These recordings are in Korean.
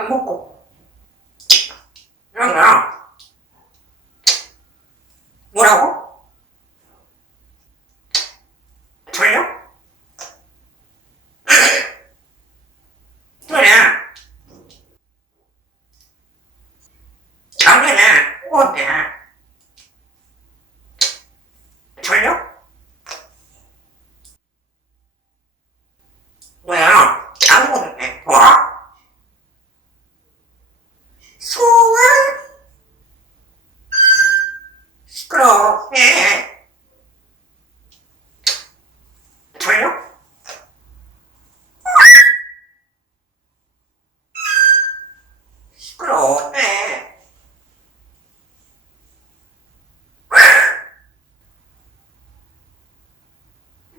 안 먹고. 그러나 뭐라고? 졸려? 그래. 작년에 어때?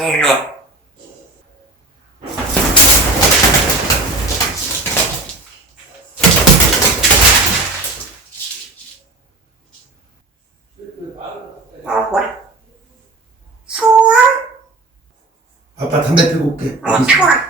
사랑합니다. 어, 아, 뭐야? 소원? 아빠 담배 피고 올게. 어, 좋아.